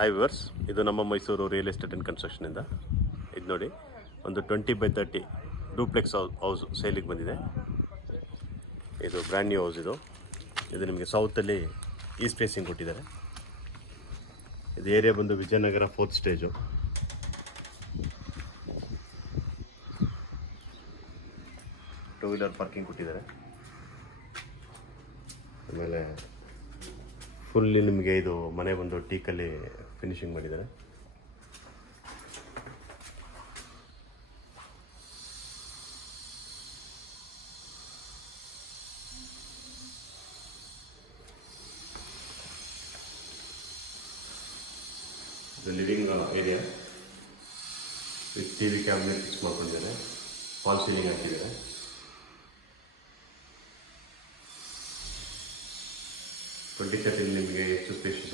Hi viewers, ಇದು ನಮ್ಮ Mysuru real estate and ಕನ್ಸ್ಟ್ರಕ್ಷನಿಂದ. ಇದು ನೋಡಿ, ಒಂದು 20x30 ಡೂಪ್ಲೆಕ್ಸ್ ಹೌಸ್ ಸೇಲಿಗೆ ಬಂದಿದೆ. ಇದು ಬ್ರ್ಯಾಂಡ್ ನ್ಯೂ ಹೌಸ್. ಇದು ನಿಮಗೆ ಸೌತಲ್ಲಿ ಈಸ್ಟ್ ಫೇಸಿಂಗ್ ಕೊಟ್ಟಿದ್ದಾರೆ. ಇದು ಏರಿಯಾ ಬಂದು Vijayanagara 4th stage. Two wheeler parking ಕೊಟ್ಟಿದ್ದಾರೆ. ಆಮೇಲೆ ಫುಲ್ಲಿ ನಿಮಗೆ ಇದು ಮನೆ ಬಂದು ಟೀಕಲ್ಲಿ ಫಿನಿಶಿಂಗ್ ಮಾಡಿದ್ದಾರೆ. ಇದು living area with T V cabinet fix ಮಾಡ್ಕೊಂಡಿದ್ದಾರೆ. ಫಾಲ್ ಸೀಲಿಂಗ್ ಹಾಕಿದ್ದಾರೆ. ನಿಮಗೆ ಎಷ್ಟು ಸ್ಪೇಷಿಯಸ್